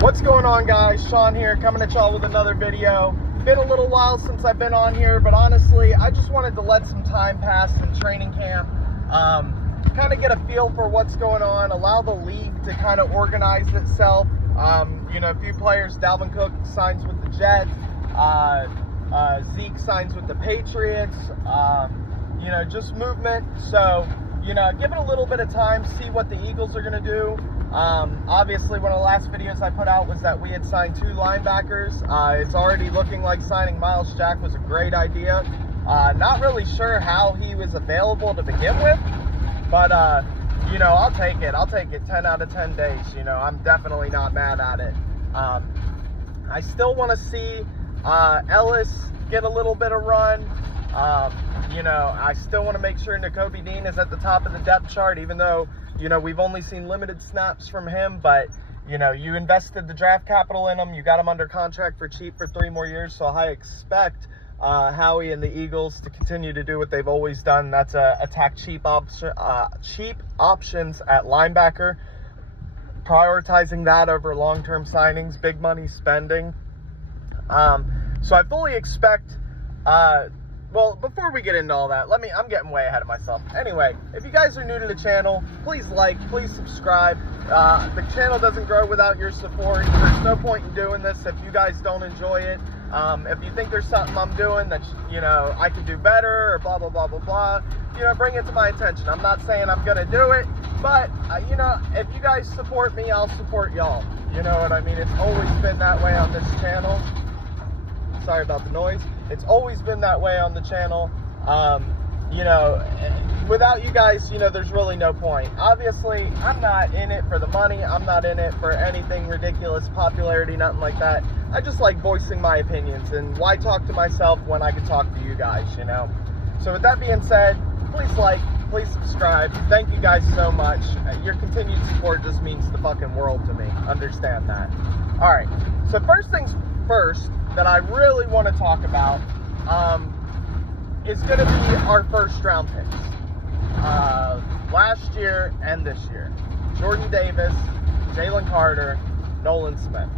What's going on, guys? Sean here, coming at y'all with another video. Been a little while since I've been on here, but honestly, I just wanted to let some time pass in training camp, kind of get a feel for what's going on, allow the league to kind of organize itself. A few players, Dalvin Cook signs with the Jets, Zeke signs with the Patriots, just movement. So, give it a little bit of time, see what the Eagles are going to do. Obviously, one of the last videos I put out was that we had signed 2 linebackers. It's already looking like signing Myles Jack was a great idea. Not really sure how he was available to begin with, but, I'll take it. I'll take it 10 out of 10 days. I'm definitely not mad at it. I still want to see Ellis get a little bit of run. I still want to make sure Nakobe Dean is at the top of the depth chart, even though, we've only seen limited snaps from him, but, you invested the draft capital in him. You got him under contract for cheap for 3 more years, so I expect Howie and the Eagles to continue to do what they've always done. That's attack cheap options at linebacker, prioritizing that over long-term signings, big money spending. So I fully expect... Well, before we get into all that, I'm getting way ahead of myself. Anyway, if you guys are new to the channel, please like, please subscribe. The channel doesn't grow without your support. There's no point in doing this if you guys don't enjoy it. If you think there's something I'm doing that, I could do better or blah, blah, blah, blah, blah, bring it to my attention. I'm not saying I'm going to do it, but, if you guys support me, I'll support y'all. You know what I mean? It's always been that way on this channel. Sorry about the noise. It's always been that way on the channel. Without you guys, there's really no point. Obviously, I'm not in it for the money. I'm not in it for anything ridiculous, popularity, nothing like that. I just like voicing my opinions, and why talk to myself when I can talk to you guys, So with that being said, please like, please subscribe. Thank you guys so much. Your continued support just means the fucking world to me. Understand that. All right. So first things first, that I really want to talk about is going to be our first round picks. Last year and this year. Jordan Davis, Jalen Carter, Nolan Smith.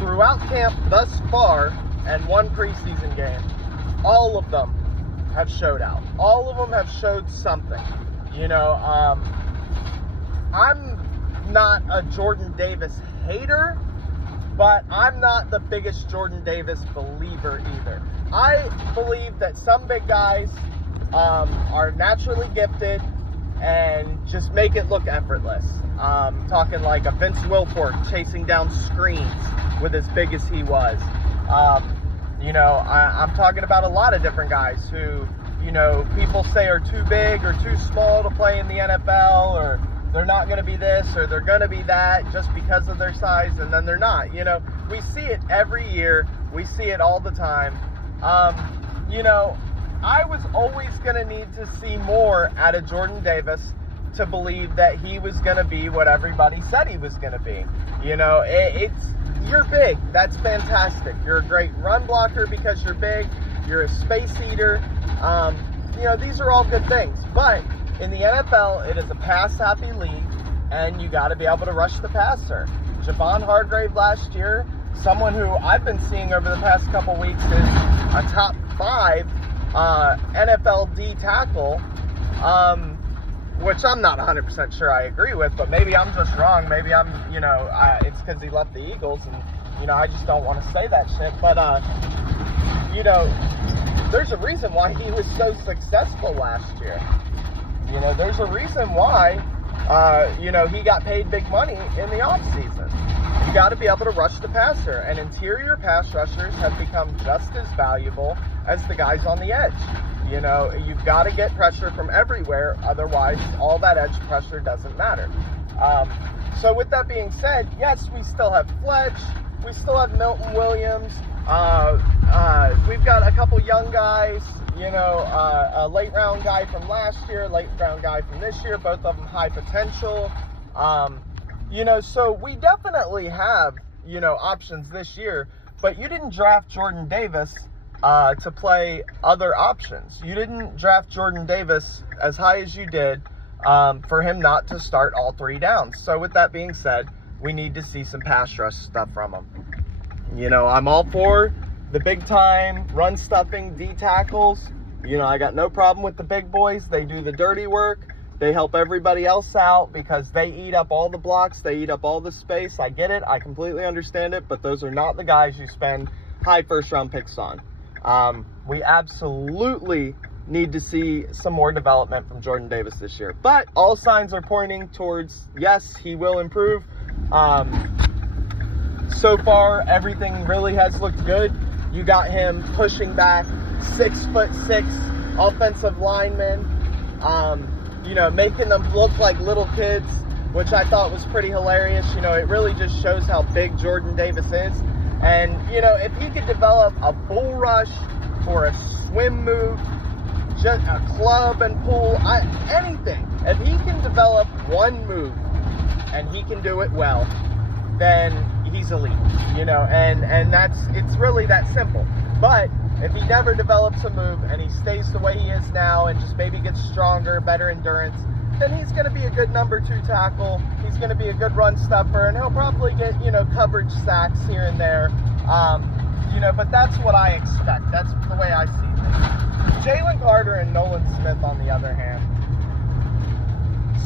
Throughout camp thus far and one preseason game, all of them have showed out. All of them have showed something. I'm not a Jordan Davis hater, but I'm not the biggest Jordan Davis believer either. I believe that some big guys are naturally gifted and just make it look effortless. Talking like a Vince Wilfork chasing down screens with as big as he was. I'm talking about a lot of different guys who, people say are too big or too small to play in the NFL, or they're not going to be this or they're going to be that just because of their size, and then they're not. We see it every year. We see it all the time. I was always going to need to see more out of Jordan Davis to believe that he was going to be what everybody said he was going to be. You're big. That's fantastic. You're a great run blocker because you're big. You're a space eater. These are all good things. But in the NFL, it is a pass-happy league, and you got to be able to rush the passer. Javon Hargrave last year, someone who I've been seeing over the past couple weeks, is a top 5 NFL D tackle, which I'm not 100% sure I agree with, but maybe I'm just wrong. Maybe I'm, it's because he left the Eagles, and, I just don't want to say that shit. But, there's a reason why he was so successful last year. There's a reason why, he got paid big money in the offseason. You got to be able to rush the passer, and interior pass rushers have become just as valuable as the guys on the edge. You've got to get pressure from everywhere, otherwise all that edge pressure doesn't matter. So with that being said, yes, we still have Fletch, we still have Milton Williams, we've got a couple young guys, a late round guy from last year, late round guy from this year, both of them high potential. So we definitely have, options this year, but you didn't draft Jordan Davis to play other options. You didn't draft Jordan Davis as high as you did for him not to start all 3 downs. So with that being said, we need to see some pass rush stuff from him. You know, I'm all for the big time run stuffing D tackles. You know, I got no problem with the big boys. They do the dirty work. They help everybody else out because they eat up all the blocks. They eat up all the space. I get it. I completely understand it. But those are not the guys you spend high first-round picks on. We absolutely need to see some more development from Jordan Davis this year. But all signs are pointing towards, yes, he will improve. So far, everything really has looked good. You got him pushing back 6'6" offensive linemen. You know, making them look like little kids, which I thought was pretty hilarious. You know, it really just shows how big Jordan Davis is. And, you know, if he could develop a bull rush or a swim move, just a club and pull, anything. If he can develop one move and he can do it well, then he's elite, you know, and it's really that simple. But if he never develops a move and he stays the way he is now and just maybe gets stronger, better endurance, then he's going to be a good number 2 tackle. He's going to be a good run stuffer, and he'll probably get, you know, coverage sacks here and there. You know, but that's what I expect. That's the way I see things. Jalen Carter and Nolan Smith, on the other hand.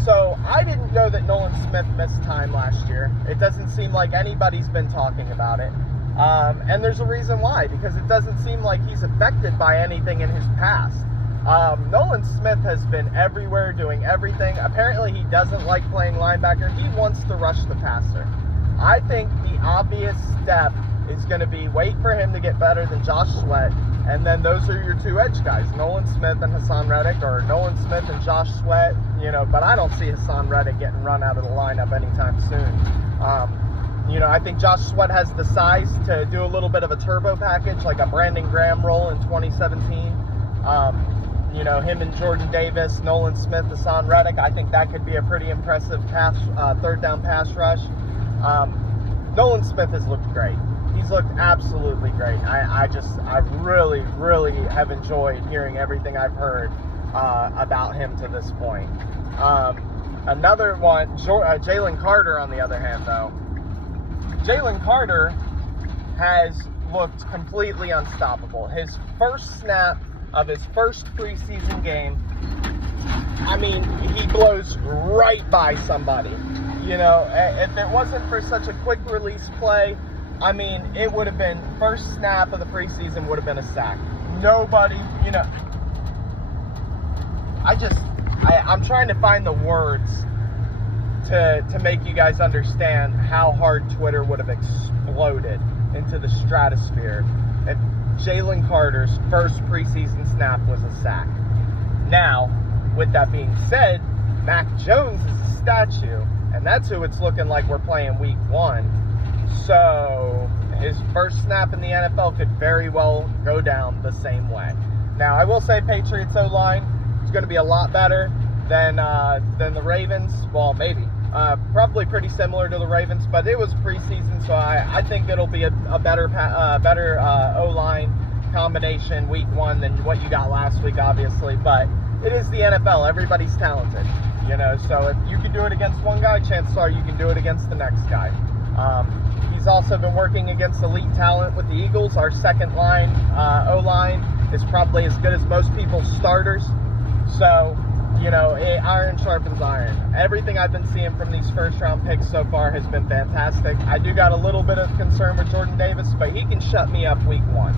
So I didn't know that Nolan Smith missed time last year. It doesn't seem like anybody's been talking about it. And there's a reason why, because it doesn't seem like he's affected by anything in his past. Nolan Smith has been everywhere doing everything. Apparently he doesn't like playing linebacker. He wants to rush the passer. I think the obvious step is going to be wait for him to get better than Josh Sweat, and then those are your 2 edge guys, Nolan Smith and Hassan Reddick, or Nolan Smith and Josh Sweat, you know, but I don't see Hassan Reddick getting run out of the lineup anytime soon. You know, I think Josh Sweat has the size to do a little bit of a turbo package, like a Brandon Graham role in 2017. You know, him and Jordan Davis, Nolan Smith, Hassan Reddick, I think that could be a pretty impressive third down pass rush. Nolan Smith has looked great. He's looked absolutely great. I really, really have enjoyed hearing everything I've heard about him to this point. Another one, Jalen Carter, on the other hand, though. Jalen Carter has looked completely unstoppable. His first snap of his first preseason game, I mean, he blows right by somebody. You know, if it wasn't for such a quick release play, I mean, it would have been, first snap of the preseason would have been a sack. Nobody, you know, I'm trying to find the words to make you guys understand how hard Twitter would have exploded into the stratosphere if Jalen Carter's first preseason snap was a sack. Now, with that being said, Mac Jones is a statue, and that's who it's looking like we're playing week 1. So his first snap in the NFL could very well go down the same way. Now, I will say Patriots O-line is going to be a lot better than the Ravens. Well, maybe. Probably pretty similar to the Ravens, but it was preseason, so I think it'll be a better O-line combination week 1 than what you got last week, obviously. But it is the NFL. Everybody's talented, you know. So if you can do it against one guy, chances are you can do it against the next guy. He's also been working against elite talent with the Eagles. Our second line, O-line, is probably as good as most people's starters. So, you know, iron sharpens iron. Everything I've been seeing from these first-round picks so far has been fantastic. I do got a little bit of concern with Jordan Davis, but he can shut me up week 1.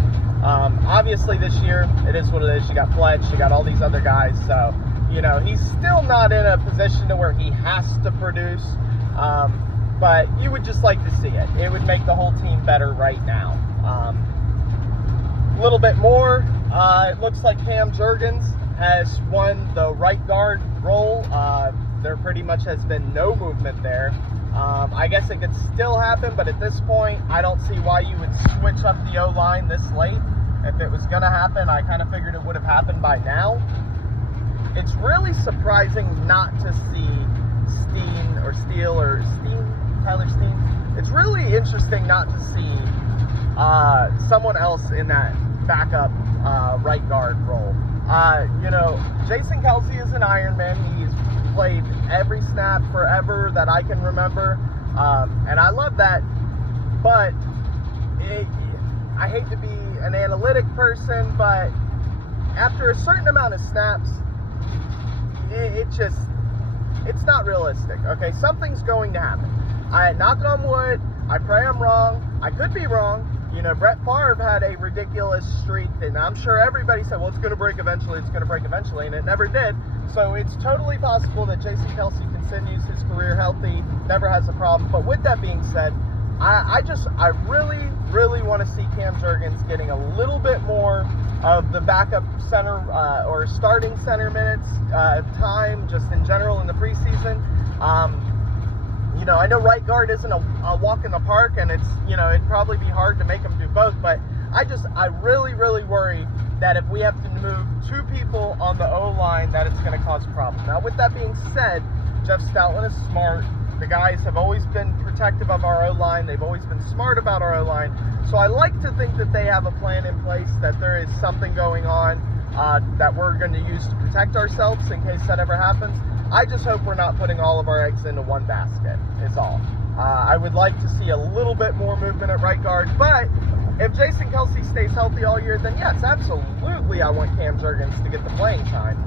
Obviously, this year, it is what it is. You got Fletch, you got all these other guys. So, you know, he's still not in a position to where he has to produce. But you would just like to see it. It would make the whole team better right now. A little bit more, it looks like Cam Jurgens has won the right guard role. There pretty much has been no movement there. I guess it could still happen, but at this point, I don't see why you would switch up the O-line this late. If it was going to happen, I kind of figured it would have happened by now. It's really surprising not to see Tyler Steen. It's really interesting not to see someone else in that backup right guard role. You know, Jason Kelce is an Ironman. He's played every snap forever that I can remember. And I love that, but I hate to be an analytic person, but after a certain amount of snaps, it's not realistic. Okay, something's going to happen. I knock on wood. I pray I'm wrong. I could be wrong. You know, Brett Favre had a ridiculous streak, and I'm sure everybody said, well, it's going to break eventually, it's going to break eventually, and it never did. So it's totally possible that Jason Kelce continues his career healthy, never has a problem. But with that being said, I really, really want to see Cam Jurgens getting a little bit more of the backup center or starting center minutes time, just in general in the preseason. You know, I know right guard isn't a walk in the park, and it's, you know, it'd probably be hard to make them do both, but I really, really worry that if we have to move two people on the O-line, that it's going to cause a problem. Now, with that being said, Jeff Stoutland is smart. The guys have always been protective of our O-line. They've always been smart about our O-line. So I like to think that they have a plan in place, that there is something going on that we're going to use to protect ourselves in case that ever happens. I just hope we're not putting all of our eggs into one basket, is all. I would like to see a little bit more movement at right guard, but if Jason Kelce stays healthy all year, then yes, absolutely I want Cam Jurgens to get the playing time.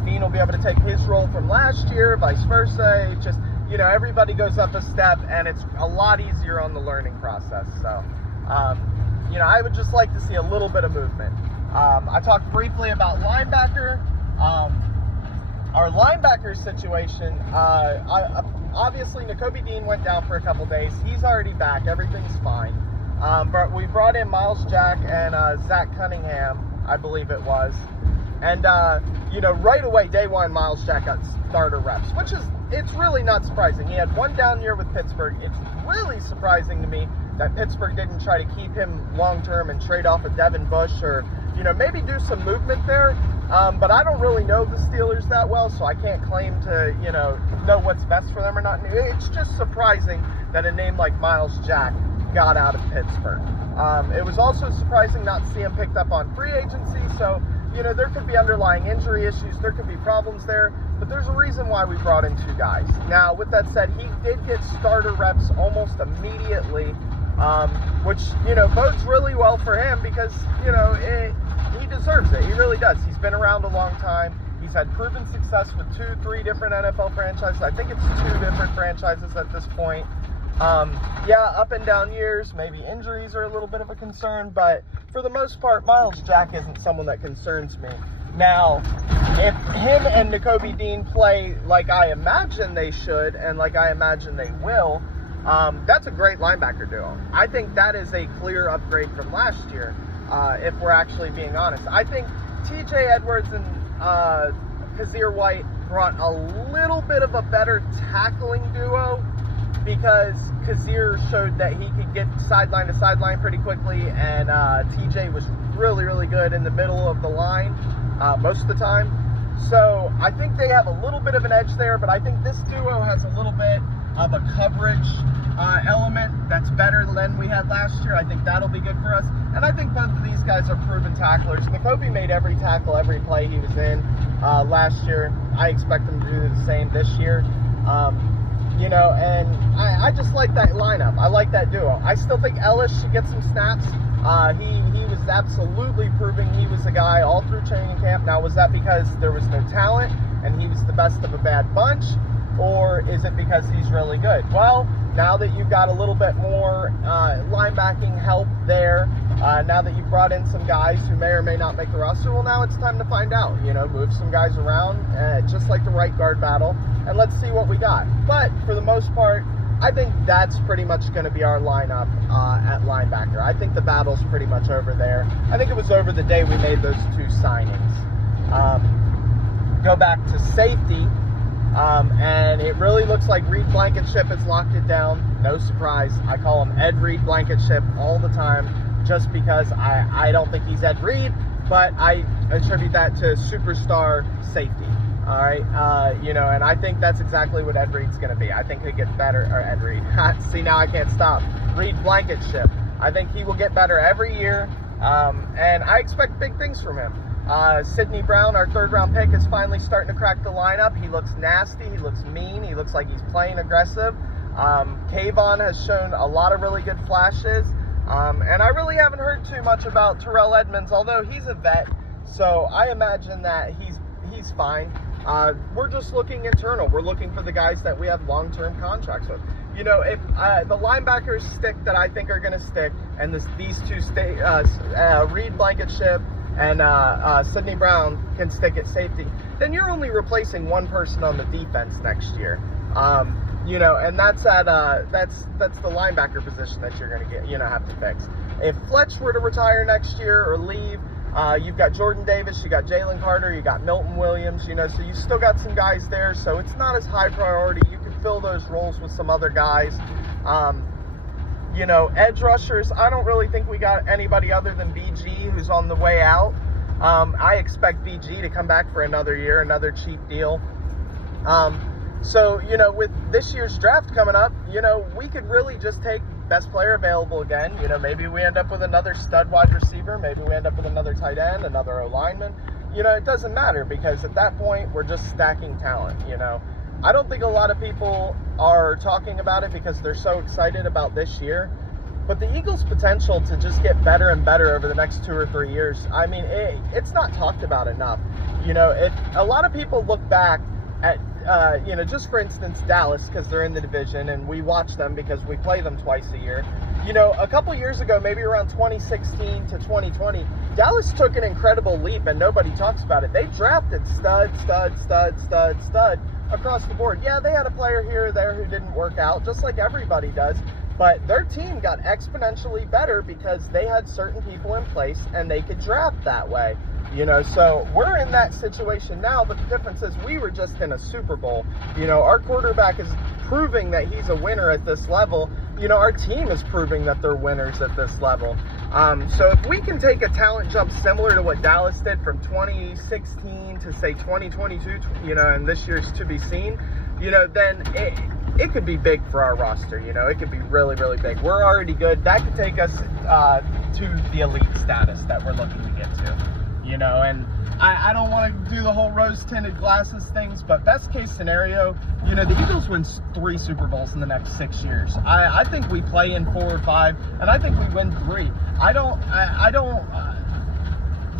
Steen will be able to take his role from last year, vice versa. It just, you know, everybody goes up a step, and it's a lot easier on the learning process. So, you know, I would just like to see a little bit of movement. I talked briefly about linebacker. Our linebacker situation, obviously Nakobe Dean went down for a couple days. He's already back. Everything's fine. But we brought in Myles Jack and Zach Cunningham, I believe it was. And, you know, right away, day one, Myles Jack got starter reps, which is, it's really not surprising. He had one down year with Pittsburgh. It's really surprising to me that Pittsburgh didn't try to keep him long-term and trade off of Devin Bush, or, you know, maybe do some movement there. But I don't really know the Steelers that well, so I can't claim to, you know what's best for them or not. It's just surprising that a name like Myles Jack got out of Pittsburgh. It was also surprising not to see him picked up on free agency, so, you know, there could be underlying injury issues, there could be problems there, but there's a reason why we brought in two guys. Now, with that said, he did get starter reps almost immediately, which, you know, bodes really well for him because, you know, he deserves it. He really does. He's been around a long time. He's had proven success with 2-3 different NFL franchises. I think it's 2 different franchises at this point. Yeah, up and down years, maybe injuries are a little bit of a concern, but for the most part, Myles Jack isn't someone that concerns me. Now, if him and Nakobe Dean play like I imagine they should, and like I imagine they will, that's a great linebacker duo. I think that is a clear upgrade from last year, if we're actually being honest. I think TJ Edwards and Kazir White brought a little bit of a better tackling duo, because Kazir showed that he could get sideline to sideline pretty quickly, and TJ was really, really good in the middle of the line most of the time. So I think they have a little bit of an edge there, but I think this duo has a little bit of a coverage element that's better than we had last year. I think that'll be good for us. And I think both of these guys are proven tacklers. Nakobe made every tackle, every play he was in last year. I expect him to do the same this year. You know, and I just like that lineup. I like that duo. I still think Ellis should get some snaps. He was absolutely proving he was the guy all through training camp. Now, was that because there was no talent and he was the best of a bad bunch? Or is it because he's really good? Well, now that you've got a little bit more linebacking help there, now that you've brought in some guys who may or may not make the roster, well, now it's time to find out. You know, move some guys around, just like the right guard battle, and let's see what we got. But for the most part, I think that's pretty much going to be our lineup at linebacker. I think the battle's pretty much over there. I think it was over the day we made those two signings. Go back to safety. And it really looks like Reed Blankenship has locked it down. No surprise. I call him Ed Reed Blankenship all the time just because I don't think he's Ed Reed, but I attribute that to superstar safety. All right. You know, and I think that's exactly what Ed Reed's going to be. I think he'll get better. Or Ed Reed. See, now I can't stop. Reed Blankenship. I think he will get better every year. And I expect big things from him. Sidney Brown, our 3rd round pick, is finally starting to crack the lineup. He looks nasty. He looks mean. He looks like he's playing aggressive. Kayvon has shown a lot of really good flashes. And I really haven't heard too much about Terrell Edmunds, although he's a vet, so I imagine that he's fine. We're just looking internal. We're looking for the guys that we have long-term contracts with. You know, if the linebackers stick that I think are going to stick, and these two stay, Reed Blankenship and Sidney Brown can stick at safety, then you're only replacing one person on the defense next year. You know, and that's the linebacker position that you're going to have to fix. If Fletch were to retire next year or leave, you've got Jordan Davis, you got Jalen Carter, you got Milton Williams, you know, so you still got some guys there, so it's not as high priority. You can fill those roles with some other guys. You know, edge rushers, I don't really think we got anybody other than BG who's on the way out. I expect BG to come back for another year, another cheap deal. So, you know, with this year's draft coming up, you know, we could really just take best player available again. You know, maybe we end up with another stud wide receiver. Maybe we end up with another tight end, another O-lineman. You know, it doesn't matter, because at that point, we're just stacking talent, you know. I don't think a lot of people are talking about it because they're so excited about this year. But the Eagles' potential to just get better and better over the next 2 or 3 years, I mean, it's not talked about enough. You know, if a lot of people look back at, you know, just for instance, Dallas, because they're in the division and we watch them because we play them twice a year. You know, a couple years ago, maybe around 2016 to 2020, Dallas took an incredible leap and nobody talks about it. They drafted stud across the board. Yeah, they had a player here or there who didn't work out, just like everybody does. But their team got exponentially better because they had certain people in place and they could draft that way. You know, so we're in that situation now, but the difference is we were just in a Super Bowl. You know, our quarterback is proving that he's a winner at this level. You know, our team is proving that they're winners at this level. So if we can take a talent jump similar to what Dallas did from 2016 to, say, 2022, you know, and this year's to be seen, you know, then it could be big for our roster. You know, it could be really, really big. We're already good. That could take us to the elite status that we're looking to get to. You know, and I don't want to do the whole rose-tinted glasses things, but best case scenario, you know, the Eagles win 3 Super Bowls in the next 6 years. I think we play in 4 or 5, and I think we win 3. I don't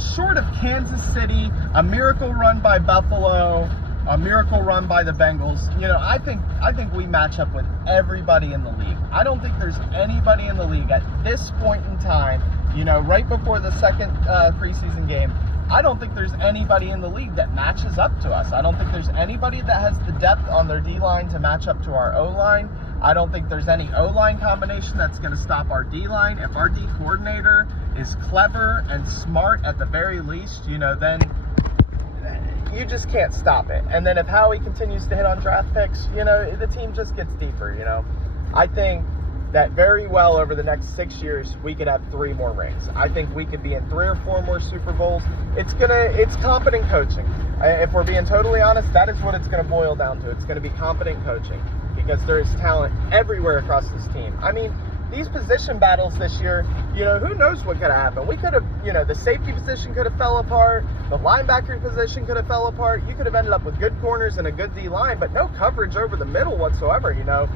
short of Kansas City, a miracle run by Buffalo, a miracle run by the Bengals, you know, I think we match up with everybody in the league. I don't think there's anybody in the league at this point in time, you know, right before the second preseason game, I don't think there's anybody in the league that matches up to us. I don't think there's anybody that has the depth on their D-line to match up to our O-line. I don't think there's any O-line combination that's going to stop our D-line. If our D coordinator is clever and smart at the very least, you know, then you just can't stop it. And then if Howie continues to hit on draft picks, you know, the team just gets deeper, you know. I think that very well over the next 6 years, we could have 3 more rings. I think we could be in 3 or 4 more Super Bowls. It's competent coaching. If we're being totally honest, that is what it's going to boil down to. It's going to be competent coaching because there is talent everywhere across this team. I mean, these position battles this year, you know, who knows what could have happened. We could have, you know, the safety position could have fell apart. The linebacker position could have fell apart. You could have ended up with good corners and a good D-line, but no coverage over the middle whatsoever, you know.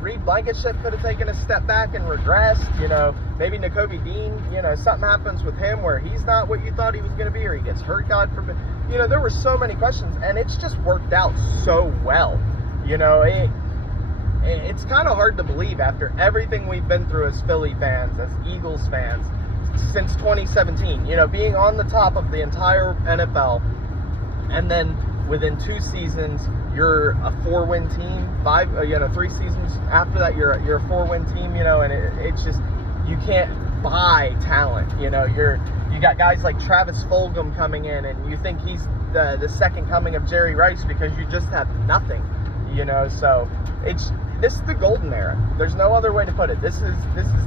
Reed Blankenship could have taken a step back and regressed, you know. Maybe Nakobe Dean, you know, something happens with him where he's not what you thought he was going to be, or he gets hurt, God forbid. You know, there were so many questions, and it's just worked out so well. You know, it's kind of hard to believe after everything we've been through as Philly fans, as Eagles fans, since 2017, you know, being on the top of the entire NFL, and then within 2 seasons, you're a 4-win team, 3 seasons after that, you're a 4-win team, you know, and it's just, you can't buy talent, you know, you got guys like Travis Fulgham coming in, and you think he's the second coming of Jerry Rice because you just have nothing, you know, so this is the golden era. There's no other way to put it. This is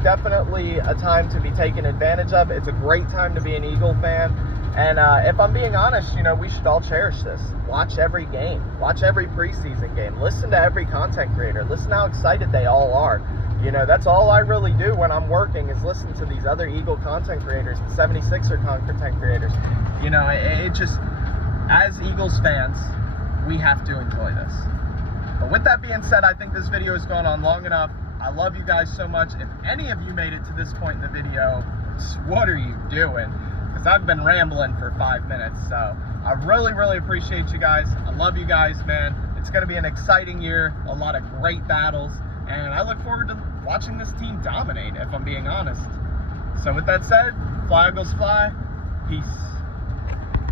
definitely a time to be taken advantage of. It's a great time to be an Eagle fan. And if I'm being honest, you know, we should all cherish this. Watch every game. Watch every preseason game. Listen to every content creator. Listen how excited they all are. You know, that's all I really do when I'm working is listen to these other Eagle content creators, the 76er content creators. You know, it just, as Eagles fans, we have to enjoy this. But with that being said, I think this video has gone on long enough. I love you guys so much. If any of you made it to this point in the video, what are you doing? Because I've been rambling for 5 minutes. So I really, really appreciate you guys. I love you guys, man. It's going to be an exciting year, a lot of great battles, and I look forward to watching this team dominate, if I'm being honest. So with that said, fly Eagles fly. Peace.